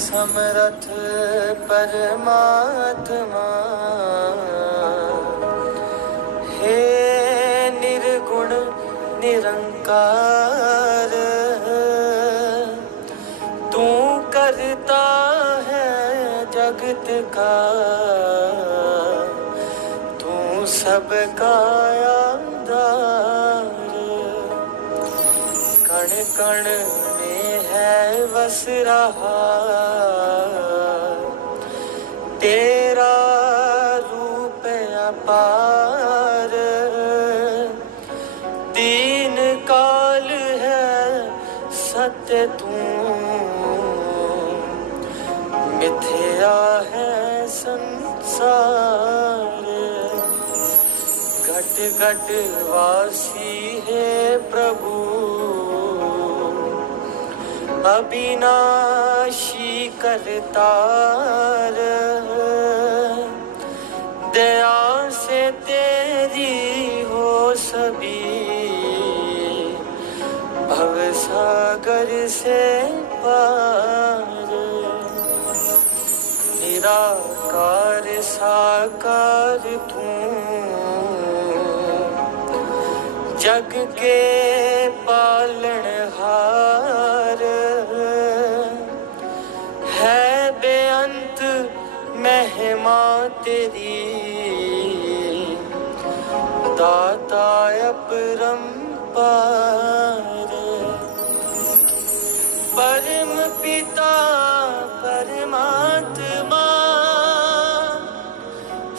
समरथ परमात्मा, हे निर्गुण निरंकार, तू करता है जगत का, तू सबका आधार। कण कण में है बस रहा तेरा रूप अपार। दीन काल है सत्य तू, मिथ्या है संसार। घट घट वासी है प्रभु, अविनाशी करतार। दया से तेरी हो सभी, भवसागर से पार। निराकार साकार तू, जग के पालनहार। है बेअंत महिमा तेरी, दाता अपरंपार। परम पिता परमात्मा,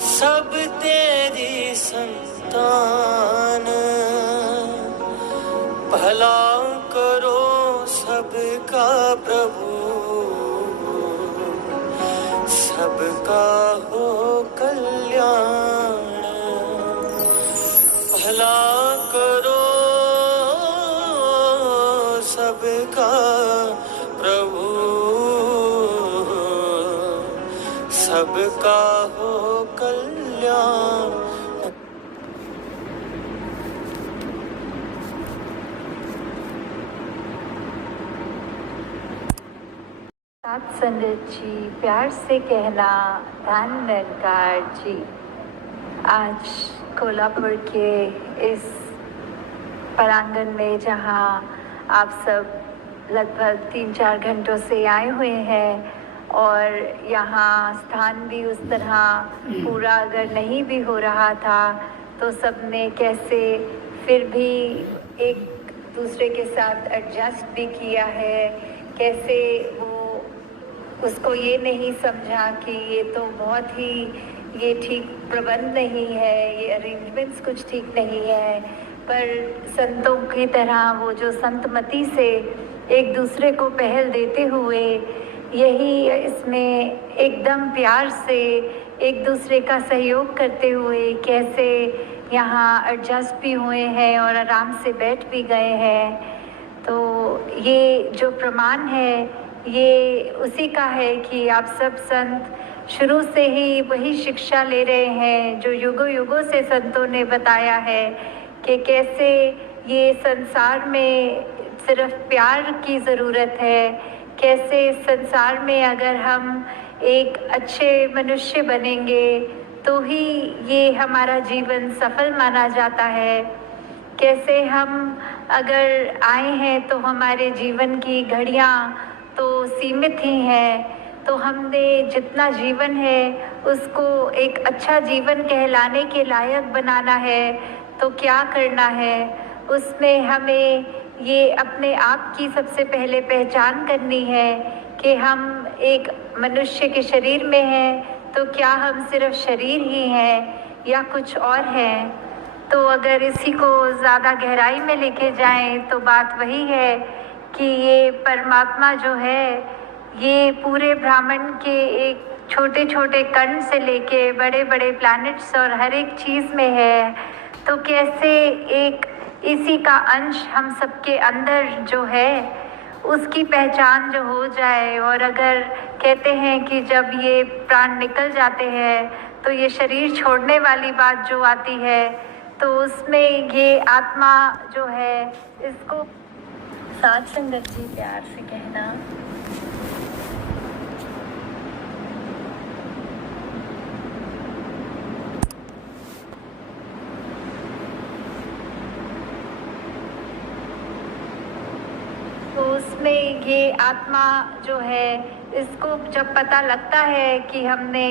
सब तेरी संतान। भला करो सबका प्रभु, सबका हो कल्याण। भला करो सबका प्रभु, सबका हो कल्याण। साथ संगत जी, प्यार से कहना धन निरंकार जी। आज कोल्हापुर के इस परांगण में जहां आप सब लगभग 3-4 घंटों से आए हुए हैं, और यहाँ स्थान भी उस तरह पूरा अगर नहीं भी हो रहा था तो सबने कैसे फिर भी एक दूसरे के साथ एडजस्ट भी किया है। कैसे वो उसको ये नहीं समझा कि ये तो बहुत ही ये ठीक प्रबंध नहीं है, ये अरेंजमेंट्स कुछ ठीक नहीं है, पर संतों की तरह वो जो संतमति से एक दूसरे को पहल देते हुए, यही इसमें एकदम प्यार से एक दूसरे का सहयोग करते हुए कैसे यहाँ एडजस्ट भी हुए हैं और आराम से बैठ भी गए हैं। तो ये जो प्रमाण है ये उसी का है कि आप सब संत शुरू से ही वही शिक्षा ले रहे हैं जो युगों युगों से संतों ने बताया है कि कैसे ये संसार में सिर्फ प्यार की ज़रूरत है। कैसे संसार में अगर हम एक अच्छे मनुष्य बनेंगे तो ही ये हमारा जीवन सफल माना जाता है। कैसे हम अगर आए हैं तो हमारे जीवन की घड़ियाँ तो सीमित ही हैं, तो हमने जितना जीवन है उसको एक अच्छा जीवन कहलाने के लायक बनाना है तो क्या करना है। उसमें हमें ये अपने आप की सबसे पहले पहचान करनी है कि हम एक मनुष्य के शरीर में हैं तो क्या हम सिर्फ शरीर ही हैं या कुछ और हैं। तो अगर इसी को ज़्यादा गहराई में लेके जाएं तो बात वही है कि ये परमात्मा जो है ये पूरे ब्रह्मांड के एक छोटे छोटे कण से लेके बड़े बड़े प्लैनेट्स और हर एक चीज़ में है। तो कैसे एक इसी का अंश हम सबके अंदर जो है उसकी पहचान जो हो जाए। और अगर कहते हैं कि जब ये प्राण निकल जाते हैं तो ये शरीर छोड़ने वाली बात जो आती है तो उसमें ये आत्मा जो है इसको साथ संगत जी प्यार से कहना उसमें ये आत्मा जो है, इसको जब पता लगता है कि हमने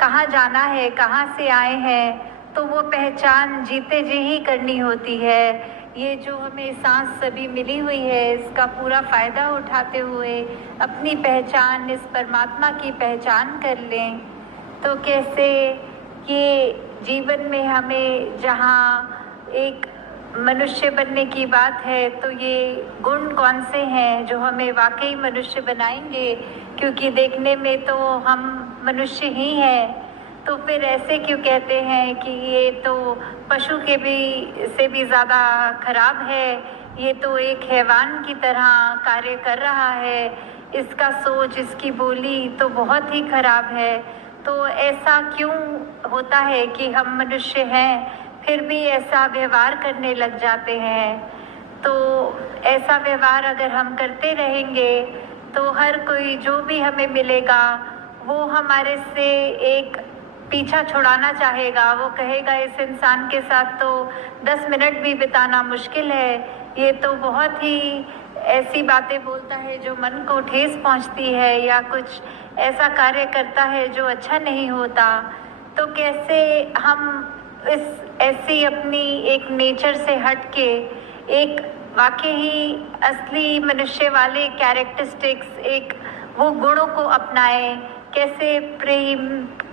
कहाँ जाना है, कहाँ से आए हैं, तो वो पहचान जीते जी ही करनी होती है। ये जो हमें सांस सभी मिली हुई है, इसका पूरा फ़ायदा उठाते हुए अपनी पहचान, इस परमात्मा की पहचान कर लें। तो कैसे ये जीवन में हमें जहाँ एक मनुष्य बनने की बात है, तो ये गुण कौन से हैं जो हमें वाकई मनुष्य बनाएंगे, क्योंकि देखने में तो हम मनुष्य ही हैं। तो फिर ऐसे क्यों कहते हैं कि ये तो पशु के से भी ज़्यादा खराब है, ये तो एक हैवान की तरह कार्य कर रहा है, इसका सोच, इसकी बोली तो बहुत ही खराब है। तो ऐसा क्यों होता है कि हम मनुष्य हैं फिर भी ऐसा व्यवहार करने लग जाते हैं? तो ऐसा व्यवहार अगर हम करते रहेंगे तो हर कोई जो भी हमें मिलेगा वो हमारे से एक पीछा छुड़ाना चाहेगा। वो कहेगा इस इंसान के साथ तो 10 मिनट भी बिताना मुश्किल है, ये तो बहुत ही ऐसी बातें बोलता है जो मन को ठेस पहुंचती है, या कुछ ऐसा कार्य करता है जो अच्छा नहीं होता। तो कैसे हम इस ऐसी अपनी एक नेचर से हट के एक वाकई ही असली मनुष्य वाले कैरेक्टरिस्टिक्स, एक वो गुणों को अपनाएं? कैसे प्रेम,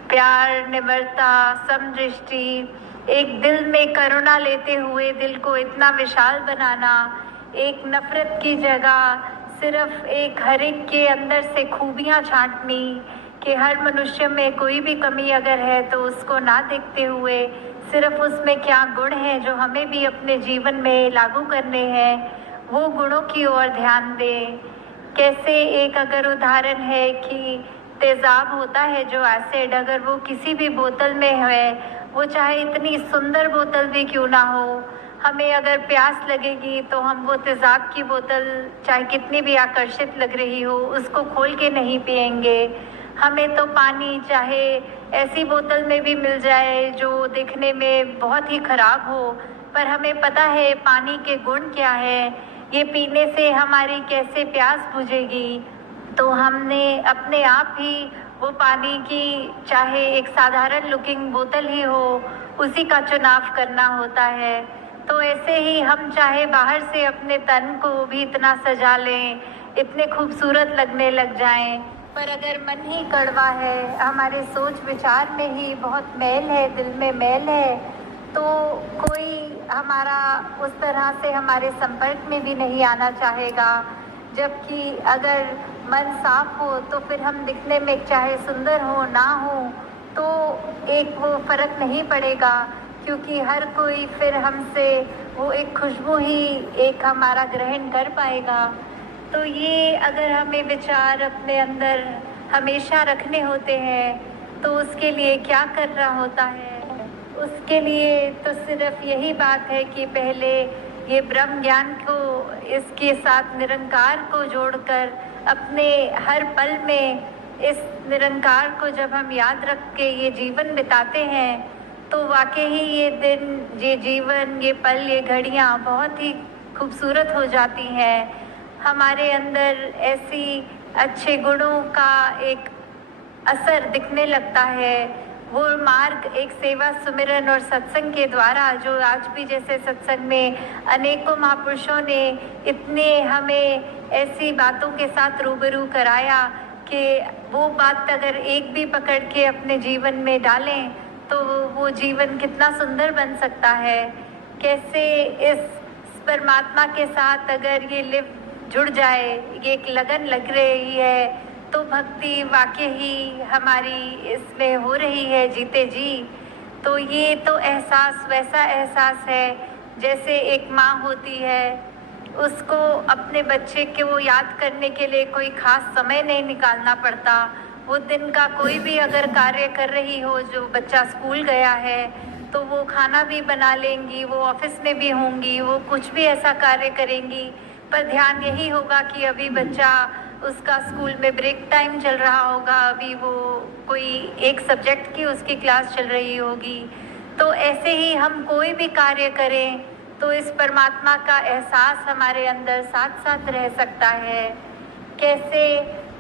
प्यार, निम्रता, समदृष्टि, एक दिल में करुणा लेते हुए दिल को इतना विशाल बनाना, एक नफरत की जगह सिर्फ एक हर एक के अंदर से खूबियाँ छांटनी कि हर मनुष्य में कोई भी कमी अगर है तो उसको ना देखते हुए सिर्फ उसमें क्या गुण हैं जो हमें भी अपने जीवन में लागू करने हैं, वो गुणों की ओर ध्यान दें। कैसे एक अगर उदाहरण है कि तेज़ाब होता है जो एसिड, अगर वो किसी भी बोतल में है, वो चाहे इतनी सुंदर बोतल भी क्यों ना हो, हमें अगर प्यास लगेगी तो हम वो तेज़ाब की बोतल चाहे कितनी भी आकर्षित लग रही हो उसको खोल के नहीं पिएंगे। हमें तो पानी चाहे ऐसी बोतल में भी मिल जाए जो दिखने में बहुत ही खराब हो, पर हमें पता है पानी के गुण क्या है, ये पीने से हमारी कैसे प्यास बुझेगी। तो हमने अपने आप ही वो पानी की चाहे एक साधारण लुकिंग बोतल ही हो उसी का चुनाव करना होता है। तो ऐसे ही हम चाहे बाहर से अपने तन को भी इतना सजा लें, इतने खूबसूरत लगने लग जाएं, पर अगर मन ही कड़वा है, हमारे सोच विचार में ही बहुत मैल है, दिल में मैल है, तो कोई हमारा उस तरह से हमारे संपर्क में भी नहीं आना चाहेगा। जबकि अगर मन साफ हो तो फिर हम दिखने में चाहे सुंदर हो ना हो तो एक वो फर्क नहीं पड़ेगा, क्योंकि हर कोई फिर हमसे वो एक खुशबू ही एक हमारा ग्रहण कर पाएगा। तो ये अगर हमें विचार अपने अंदर हमेशा रखने होते हैं तो उसके लिए क्या करना होता है? उसके लिए तो सिर्फ यही बात है कि पहले ये ब्रह्म ज्ञान को इसके साथ निरंकार को जोड़कर अपने हर पल में इस निरंकार को जब हम याद रख के ये जीवन बिताते हैं तो वाकई ही ये दिन, ये जीवन, ये पल, ये घड़ियाँ बहुत ही खूबसूरत हो जाती हैं। हमारे अंदर ऐसी अच्छे गुणों का एक असर दिखने लगता है। वो मार्ग एक सेवा, सुमिरन और सत्संग के द्वारा, जो आज भी जैसे सत्संग में अनेकों महापुरुषों ने इतने हमें ऐसी बातों के साथ रूबरू कराया कि वो बात अगर एक भी पकड़ के अपने जीवन में डालें तो वो जीवन कितना सुंदर बन सकता है। कैसे इस परमात्मा के साथ अगर ये जुड़ जाए, ये एक लगन लग रही है तो भक्ति वाकई ही हमारी इसमें हो रही है जीते जी। तो ये तो एहसास वैसा एहसास है जैसे एक माँ होती है, उसको अपने बच्चे के वो याद करने के लिए कोई ख़ास समय नहीं निकालना पड़ता। वो दिन का कोई भी अगर कार्य कर रही हो, जो बच्चा स्कूल गया है तो वो खाना भी बना लेंगी, वो ऑफिस में भी होंगी, वो कुछ भी ऐसा कार्य करेंगी, पर ध्यान यही होगा कि अभी बच्चा, उसका स्कूल में ब्रेक टाइम चल रहा होगा, अभी वो कोई एक सब्जेक्ट की उसकी क्लास चल रही होगी। तो ऐसे ही हम कोई भी कार्य करें तो इस परमात्मा का एहसास हमारे अंदर साथ साथ रह सकता है। कैसे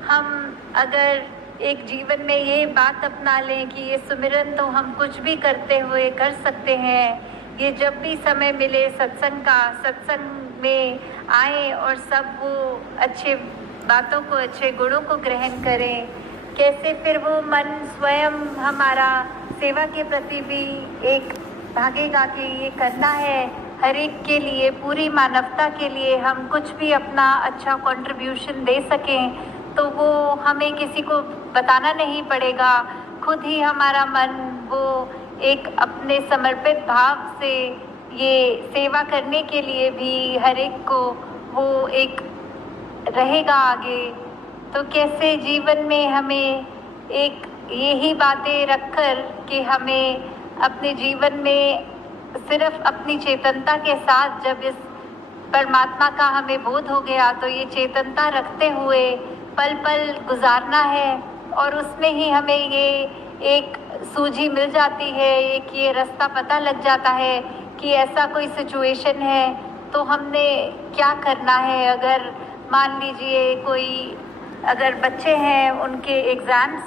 हम अगर एक जीवन में ये बात अपना लें कि ये सुमिरन तो हम कुछ भी करते हुए कर सकते हैं, ये जब भी समय मिले सत्संग में आए और सब वो अच्छे बातों को, अच्छे गुणों को ग्रहण करें, कैसे फिर वो मन स्वयं हमारा सेवा के प्रति भी एक भागेगा कि ये करना है, हर एक के लिए, पूरी मानवता के लिए हम कुछ भी अपना अच्छा कंट्रीब्यूशन दे सकें, तो वो हमें किसी को बताना नहीं पड़ेगा, खुद ही हमारा मन वो एक अपने समर्पित भाव से ये सेवा करने के लिए भी हर एक को वो एक रहेगा आगे। तो कैसे जीवन में हमें एक यही बातें रखकर कि हमें अपने जीवन में सिर्फ अपनी चेतनता के साथ, जब इस परमात्मा का हमें बोध हो गया तो ये चेतनता रखते हुए पल पल गुजारना है, और उसमें ही हमें ये एक सूझी मिल जाती है, एक ये रास्ता पता लग जाता है कि ऐसा कोई सिचुएशन है तो हमने क्या करना है। अगर मान लीजिए कोई, अगर बच्चे हैं उनके एग्ज़ाम्स